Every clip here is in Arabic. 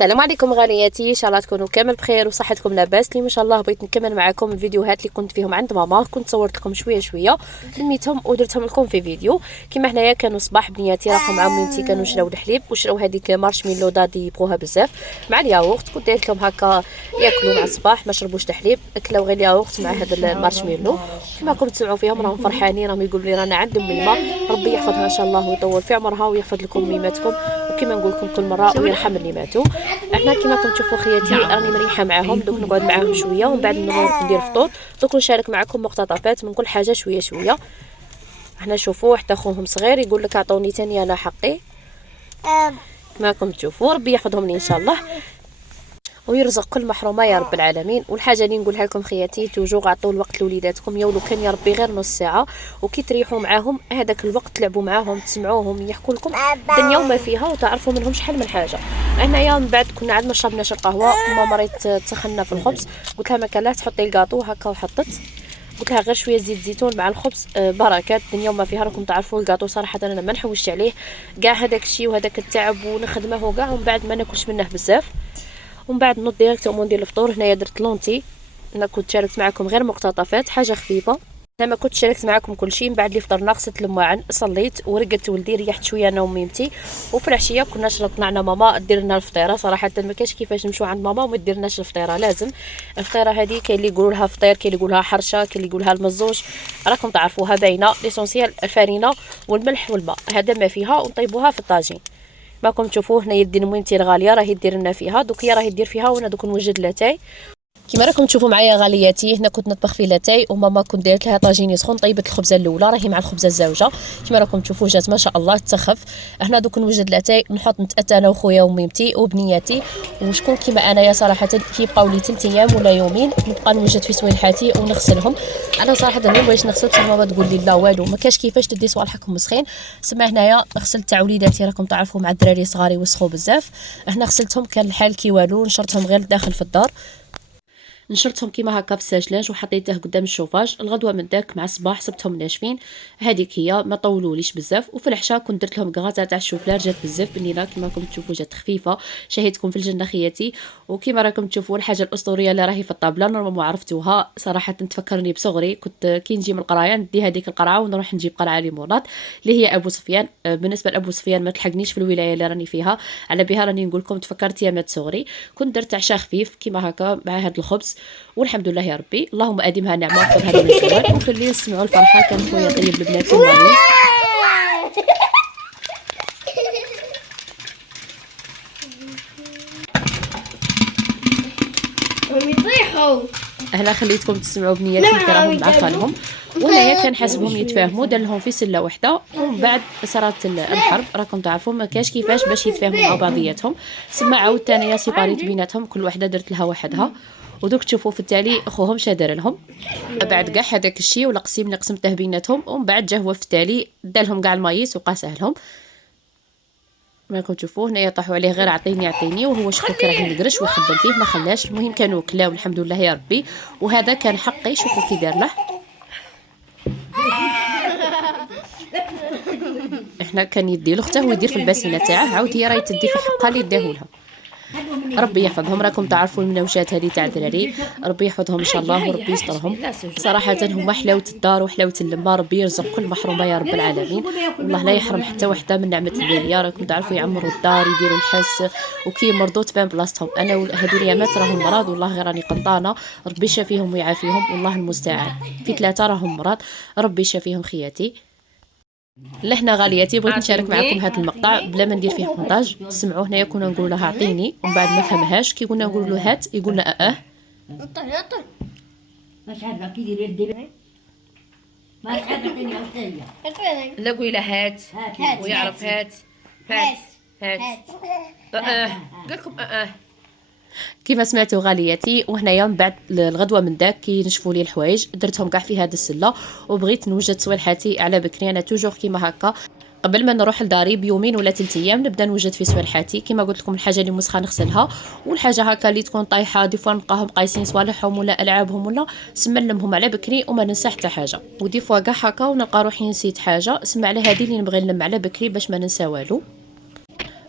السلام عليكم غالياتي، ان شاء الله تكونوا كامل بخير وصحتكم لاباس. اليوم ان شاء الله بغيت نكمل معكم الفيديوهات اللي كنت فيهم عند ماما. كنت صورت لكم شويه لميتهم ودرتهم لكم في فيديو. كما هنايا كانوا صباح بنياتي راحوا مع بنتي كانوا شراو الحليب وشراو هذيك مارشميلو دادي يبغوها بزاف مع الياغورت. كنت درت لهم هكا ياكلوا مع الصباح، ما شربوش الحليب، اكلوا غير الياغورت مع هذا المارشميلو. كما كنتم تسمعوا فيهم راهم فرحانين، راهم يقولوا لي رانا عند ام الماء، ربي يحفظها ان شاء الله ويطول في عمرها ويحفظ لكم ميماتكم. وكما نقول لكم كل مره ويرحم اللي ماتوا. احنا كما كنتم تشوفوا خياتي راني مريحه معاهم، دوك نقعد معاهم شويه ومن بعد نروح ندير فطور. دوك نشارك معكم مقتطفات من كل حاجه شويه. احنا شوفوا حتى خوهم صغير يقول لك اعطوني ثاني انا حقي. كما كنتم تشوفوا ربي يحفظهم لي ان شاء الله ويرزق كل محرومه يا رب العالمين. والحاجه اللي نقولها لكم خياتي، توجو عطوا الوقت لوليداتكم، يولو كان يا ربي غير نص ساعه وكي تريحوا معاهم هذاك الوقت تلعبوا معاهم، تسمعوهم يحكوا لكم الدنيا وما فيها وتعرفوا منهم شحال من حاجه. هنايا من بعد كنا عاد ما شربناش القهوه، ماما ريت تسخنا في الخبز، قلت لها ما كان لا تحطي الكاطو هكا وحطت، قلت لها غير شويه زيت زيتون مع الخبز بركات الدنيا وما فيها. راكم تعرفوا الكاطو صراحه انا ما نحوش عليه كاع هذاك الشيء وهذاك التعب ونخدمه كاع ومن بعد ما ناكلش منه بزاف. ومن بعد نوض ديريكتومون ندير الفطور. هنايا درت لونتي، انا كنت شاركت معكم غير مقتطفات حاجه خفيفه، انا ما كنت شاركت معكم كل شيء. من بعد اللي فطرنا غسلت المواعن، صليت ورقدت ولدي، ريحت شويه انا وميمتي. وفي العشيه كنا شرطنا عنا ماما دير لنا الفطيره. صراحه ما كاش كيفاش نمشيو عند ماما وما ديرناش الفطيره، لازم الفطيره هذه كاين اللي يقولوا لها فطير، كاين اللي يقول لها حرشه، كاين اللي يقول لها المزوج، راكم تعرفوها باينه. ليسونسيال الفارينه والملح والماء، هذا ما فيها، ونطيبوها في الطاجين. ماكم تشوفوه هنا يدي نمويمتي الغاليه راهي دير لنا فيها، دوك هي راهي دير فيها وانا دوك نوجد لاتاي. كما راكم تشوفوا معايا غالياتي، هنا كنت نطبخ في لاتاي وماما كنت دايرت لها طاجين يسخن. طيبت الخبزه الاولى راهي مع الخبزه الزوجه، كما راكم تشوفوا جات ما شاء الله تسخف. هنا دوك نوجد لاتاي، نحط نتاتى انا وخويا وميمتي وبنياتي وشكون كيما انايا صراحه كيبقاو لي 3 ايام ولا يومين نبقى نوجد في سويلحاتي ونغسلهم. انا صراحه ما بغيتش نغسل بصح ماما تقول لي لا والو ما كاش كيفاش تدي صوالحكم مسخين. سما هنايا غسلت تاع وليداتي، راكم تعرفوا مع الدراري صغار يوسخوا بزاف. هنا غسلتهم كان الحال كي والو، نشرتهم غير داخل في الدار، نشرتهم كيما هكا في الساجلاج وحطيته قدام الشوفاج. الغدوه من داك مع الصباح صبتهم ناشفين، هذيك هي ما طولوليش بزاف. وفي العشاء كنت درت لهم كغاطه تاع الشوفلار، جات بزاف بنينه كيما راكم تشوفوا، جات خفيفه. شهيتكم في الجنه خياتي. وكيما راكم تشوفوا الحاجه الاسطوريه اللي راهي في الطابله نورمالمون عرفتوها، صراحه تفكرني بصغري. كنت كي نجي من القرايه ندي هذيك القرعه ونروح نجيب قرعه ليمونات اللي هي ابو سفيان. بالنسبه لابو سفيان ما تلحقنيش في الولايه اللي راني فيها، على بها راني نقول لكم تفكرت يامات صغري. كنت درت عشاء خفيف كيما هكا مع هذا الخبز، والحمد لله يا ربي. اللهم اديمها نعمه وخذها من الزوال. وفي الليل سمعوا الفرحه، كان خويا طيب البنات والمريض. هنا خليتكم تسمعوا بنياتي كراهم مع خالهم. وهنايا كان حاسبهم يتفاهموا، دار لهم في سله وحده. ومن بعد صارت الحرب، راكم تعرفوا ما كاش كيفاش باش يتفاهموا مع بعضياتهم. سما عاودت انايا سيباريت بيناتهم، كل وحده درت لها وحدها. ودوك تشوفوا في التالي اخوهم شادر لهم بعد كاع هذاك الشيء ولا قسمته بيناتهم. ومن بعد جا هو في التالي دالهم كاع المايس وقاسه لهم. راكم تشوفوا هنايا طاحوا عليه غير عطيني وهو شوفوا كي راه ينقرش ويخبل فيه ما خلاش. المهم كانوا كلاو الحمد لله يا ربي. وهذا كان حقي، شوفوا كي دار له. احنا كان يدي لاخته ويدير في الباسينه تاعه، عاود هي راهي تدي في حقها اللي داه لها. ربي يحفظهم، راكم تعرفوا المناوشات هذه تاع الدراري، ربي يحفظهم ان شاء الله وربي يسترهم. صراحه هما حلاوه الدار وحلاوه اللمه، ربي يرزق كل محرومه يا رب العالمين. والله لا يحرم حتى وحده من نعمه الدنيا. راكم تعرفوا يعمروا الدار يديروا الحس وكي مرضوا تبان بلاصتهم. انا هذو اليامات راهم مرض والله غير راني قنطانه، ربي يشافيهم ويعافيهم والله المستعان. في 3 راهم مرض، ربي يشافيهم خياتي. لهنا غالياتي بغيت نشارك معكم هذا المقطع بلا ما ندير فيه مونتاج. سمعوا هنايا كنا نقول لها اعطيني ومن بعد ما فهمهاش كي كنا نقول له هات يقولنا مش عارفه كي يدير يدي ما عارفه عطيني عطيه لا قولي له هات ويعرف هات هات قال لكم كيف سمعتوا غالياتي. وهنايا من بعد الغدوه من داك كي نشفوا لي الحوايج درتهم كاع في هذا السله وبغيت نوجد صوالحاتي على بكري. انا توجور كيما هكا قبل ما نروح لداري بيومين ولا 3 ايام نبدا نوجد في صوالحاتي. كيما قلت لكم الحاجه اللي مسخه نغسلها، والحاجه هكا اللي تكون طايحه دي فوا نلقاهم قايسين صوالحهم ولا العابهم ولا سملمهم على بكري وما ننسى حتى حاجه. ودي فوا كاع هكا ونلقى روحي نسيت حاجه، سمع على هذه اللي نبغي نلم على بكري باش ما ننسى والو.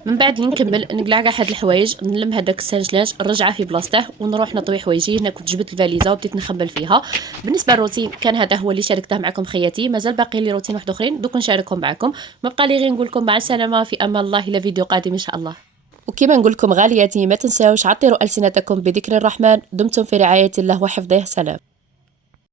من بعد اللي نكمل نقلع كاع هاد الحوايج، نلم هذاك السنجلاج نرجعه في بلاصته ونروح نطوي حوايجي. هنا كنت جبت الفاليزه وبديت نخبل فيها. بالنسبه للروتين كان هذا هو اللي شاركته معكم خياتي، مازال باقي لي روتين واحد اخرين دوك نشاركهم معكم. ما بقى لي غير نقول لكم مع السلامه، في امان الله، الى فيديو قادم ان شاء الله. وكما نقول لكم غالياتي ما تنساوش عطروا ألسنتكم بذكر الرحمن. دمتم في رعاية الله وحفظه. سلام.